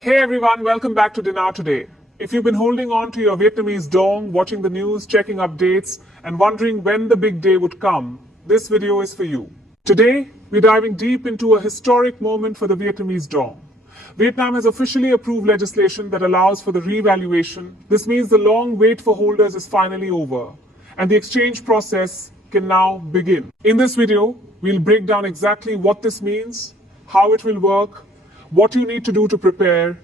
Hey everyone, welcome back to Dinar Today. If you've been holding on to your Vietnamese dong, watching the news, checking updates, and wondering when the big day would come, this video is for you. Today, we're diving deep into a historic moment for the Vietnamese dong. Vietnam has officially approved legislation that allows for the revaluation. This means the long wait for holders is finally over, and the exchange process can now begin. In this video, we'll break down exactly what this means, how it will work, what you need to do to prepare,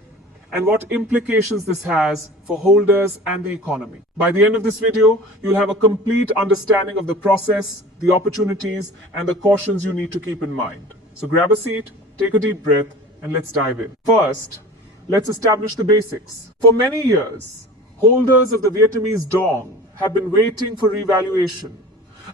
and what implications this has for holders and the economy. By the end of this video, you'll have a complete understanding of the process, the opportunities, and the cautions you need to keep in mind. So grab a seat, take a deep breath, and let's dive in. First, let's establish the basics. For many years, holders of the Vietnamese dong have been waiting for revaluation,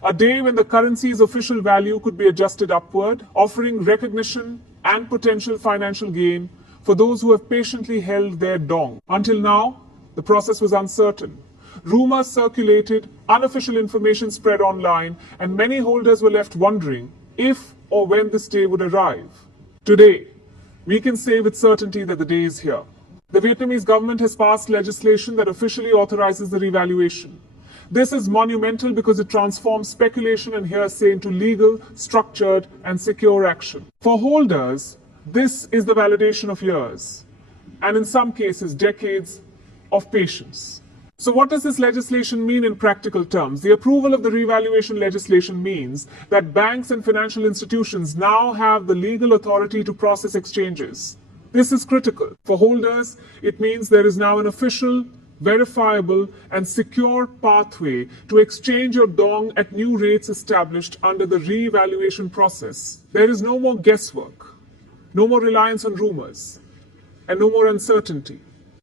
a day when the currency's official value could be adjusted upward, offering recognition and potential financial gain for those who have patiently held their dong. Until now, the process was uncertain. Rumors circulated, unofficial information spread online, and many holders were left wondering if or when this day would arrive. Today, we can say with certainty that the day is here. The Vietnamese government has passed legislation that officially authorizes the revaluation. This is monumental because it transforms speculation and hearsay into legal, structured, and secure action. For holders, this is the validation of years, and in some cases, decades of patience. So what does this legislation mean in practical terms? The approval of the revaluation legislation means that banks and financial institutions now have the legal authority to process exchanges. This is critical. For holders, it means there is now an official, verifiable, and secure pathway to exchange your dong at new rates established under the revaluation process. There is no more guesswork, no more reliance on rumors, and no more uncertainty.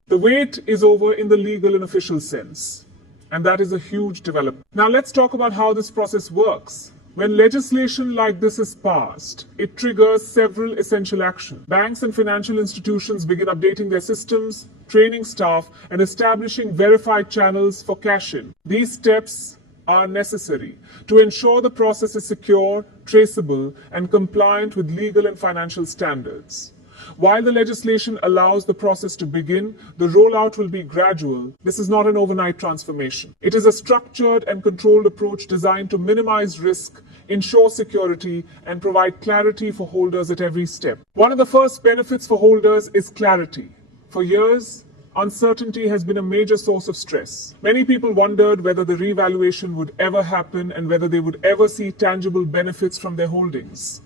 The wait is over in the legal and official sense, and that is a huge development. Now let's talk about how this process works. When legislation like this is passed, it triggers several essential actions. Banks and financial institutions begin updating their systems, training staff, and establishing verified channels for cash-in. These steps are necessary to ensure the process is secure, traceable, and compliant with legal and financial standards. While the legislation allows the process to begin, the rollout will be gradual. This is not an overnight transformation. It is a structured and controlled approach designed to minimize risk, ensure security, and provide clarity for holders at every step. One of the first benefits for holders is clarity. For years, uncertainty has been a major source of stress. Many people wondered whether the revaluation would ever happen and whether they would ever see tangible benefits from their holdings.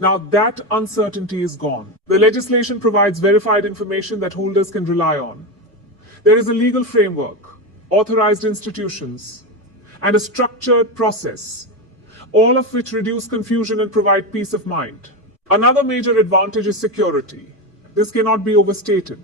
Now that uncertainty is gone. The legislation provides verified information that holders can rely on. There is a legal framework, authorized institutions, and a structured process, all of which reduce confusion and provide peace of mind. Another major advantage is security. This cannot be overstated.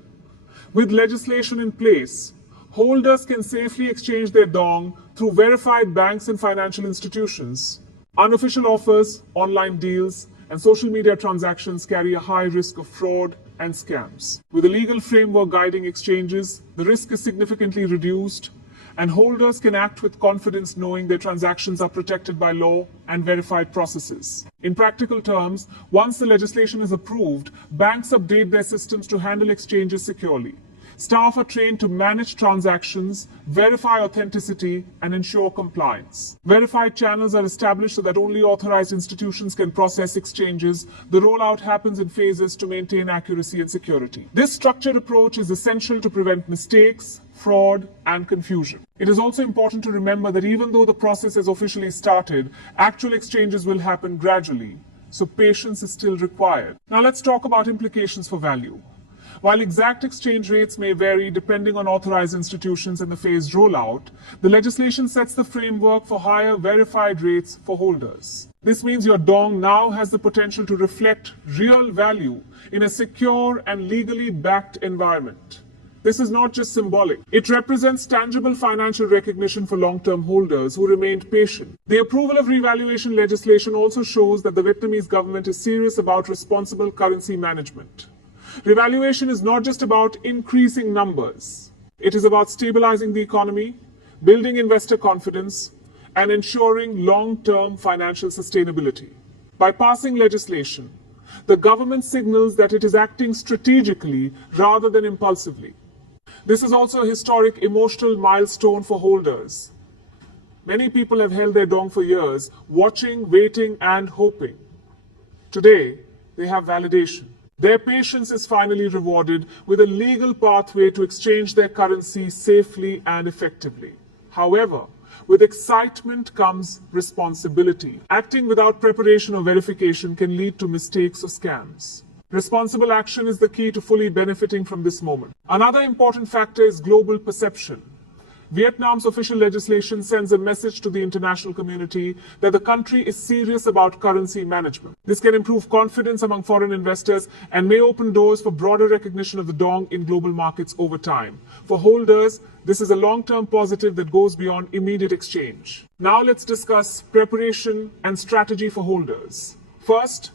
With legislation in place, holders can safely exchange their dong through verified banks and financial institutions. Unofficial offers, online deals, and social media transactions carry a high risk of fraud and scams. With a legal framework guiding exchanges, the risk is significantly reduced, and holders can act with confidence knowing their transactions are protected by law and verified processes. In practical terms, once the legislation is approved, banks update their systems to handle exchanges securely. Staff are trained to manage transactions, verify authenticity, and ensure compliance. Verified channels are established so that only authorized institutions can process exchanges. The rollout happens in phases to maintain accuracy and security. This structured approach is essential to prevent mistakes, fraud, and confusion. It is also important to remember that even though the process has officially started, actual exchanges will happen gradually, so patience is still required. Now let's talk about implications for value. While exact exchange rates may vary depending on authorized institutions and the phased rollout, the legislation sets the framework for higher verified rates for holders. This means your dong now has the potential to reflect real value in a secure and legally backed environment. This is not just symbolic. It represents tangible financial recognition for long-term holders who remained patient. The approval of revaluation legislation also shows that the Vietnamese government is serious about responsible currency management. Revaluation is not just about increasing numbers. It is about stabilizing the economy, building investor confidence, and ensuring long-term financial sustainability. By passing legislation, The government signals that it is acting strategically rather than impulsively. This is also a historic emotional milestone for holders. Many people have held their dong for years, watching, waiting, and hoping. Today, they have validation. Their patience is finally rewarded with a legal pathway to exchange their currency safely and effectively. However, with excitement comes responsibility. Acting without preparation or verification can lead to mistakes or scams. Responsible action is the key to fully benefiting from this moment. Another important factor is global perception. Vietnam's official legislation sends a message to the international community that the country is serious about currency management. This can improve confidence among foreign investors and may open doors for broader recognition of the dong in global markets over time. For holders, this is a long-term positive that goes beyond immediate exchange. Now let's discuss preparation and strategy for holders. First,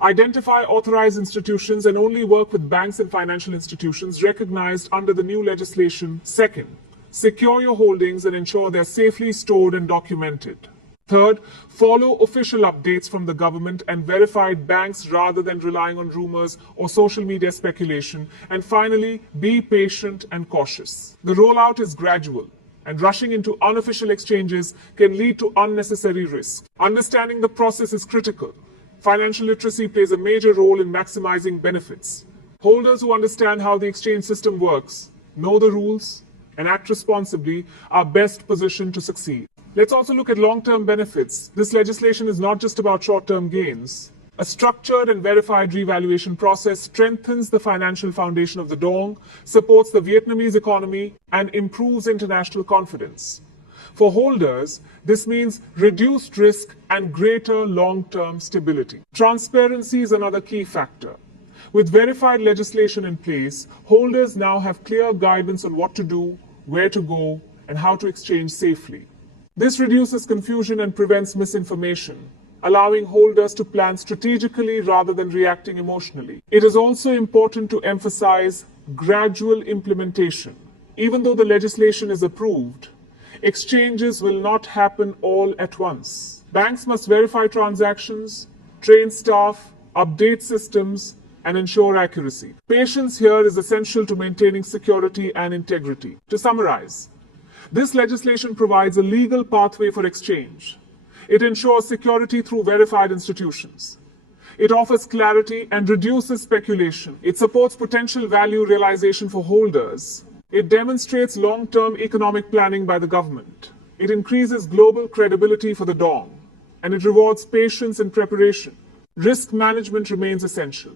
identify authorized institutions and only work with banks and financial institutions recognized under the new legislation. Second, secure your holdings and ensure they're safely stored and documented. Third, follow official updates from the government and verified banks rather than relying on rumors or social media speculation. And finally, be patient and cautious. The rollout is gradual, and rushing into unofficial exchanges can lead to unnecessary risk. Understanding the process is critical. Financial literacy plays a major role in maximizing benefits. Holders who understand how the exchange system works, know the rules, and act responsibly are best positioned to succeed. Let's also look at long-term benefits. This legislation is not just about short-term gains. A structured and verified revaluation process strengthens the financial foundation of the dong, supports the Vietnamese economy, and improves international confidence. For holders, this means reduced risk and greater long-term stability. Transparency is another key factor. With verified legislation in place, holders now have clear guidance on what to do, where to go, and how to exchange safely. This reduces confusion and prevents misinformation, allowing holders to plan strategically rather than reacting emotionally. It is also important to emphasize gradual implementation. Even though the legislation is approved, exchanges will not happen all at once. Banks must verify transactions, train staff, update systems, and ensure accuracy. Patience here is essential to maintaining security and integrity. To summarize, this legislation provides a legal pathway for exchange. It ensures security through verified institutions. It offers clarity and reduces speculation. It supports potential value realization for holders. It demonstrates long-term economic planning by the government. It increases global credibility for the dong, and it rewards patience and preparation. Risk management remains essential.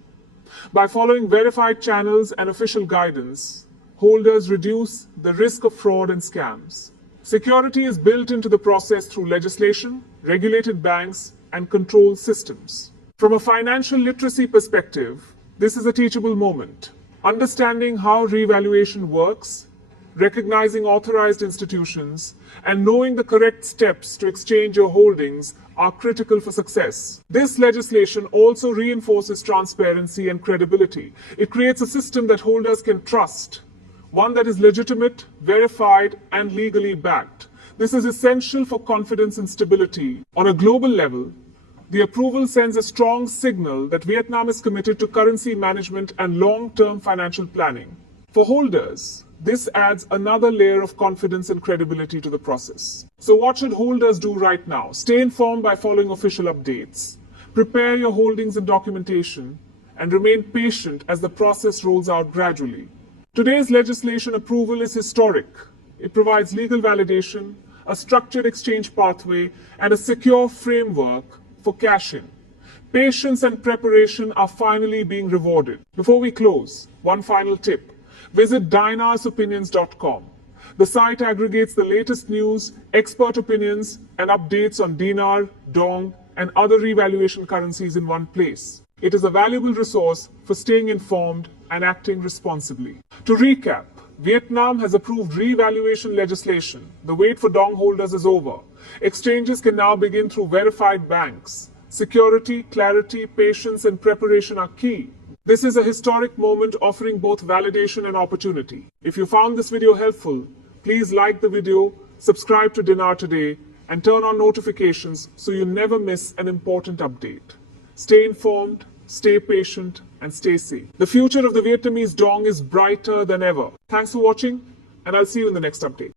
By following verified channels and official guidance, holders reduce the risk of fraud and scams. Security is built into the process through legislation, regulated banks, and control systems. From a financial literacy perspective, this is a teachable moment. Understanding how revaluation works, recognizing authorized institutions, and knowing the correct steps to exchange your holdings are critical for success. This legislation also reinforces transparency and credibility. It creates a system that holders can trust, one that is legitimate, verified, and legally backed. This is essential for confidence and stability. On a global level, the approval sends a strong signal that Vietnam is committed to currency management and long-term financial planning. For holders, this adds another layer of confidence and credibility to the process. So what should holders do right now? Stay informed by following official updates. Prepare your holdings and documentation, and remain patient as the process rolls out gradually. Today's legislation approval is historic. It provides legal validation, a structured exchange pathway, and a secure framework for cash-in. Patience and preparation are finally being rewarded. Before we close, one final tip. Visit dinarsopinions.com. The site aggregates the latest news, expert opinions, and updates on dinar, dong, and other revaluation currencies in one place. It is a valuable resource for staying informed and acting responsibly. To recap, Vietnam has approved revaluation legislation. The wait for dong holders is over. Exchanges can now begin through verified banks. Security, clarity, patience, and preparation are key. This is a historic moment offering both validation and opportunity. If you found this video helpful, please like the video, subscribe to Dinar Today, and turn on notifications so you never miss an important update. Stay informed, stay patient, and stay safe. The future of the Vietnamese dong is brighter than ever. Thanks for watching, and I'll see you in the next update.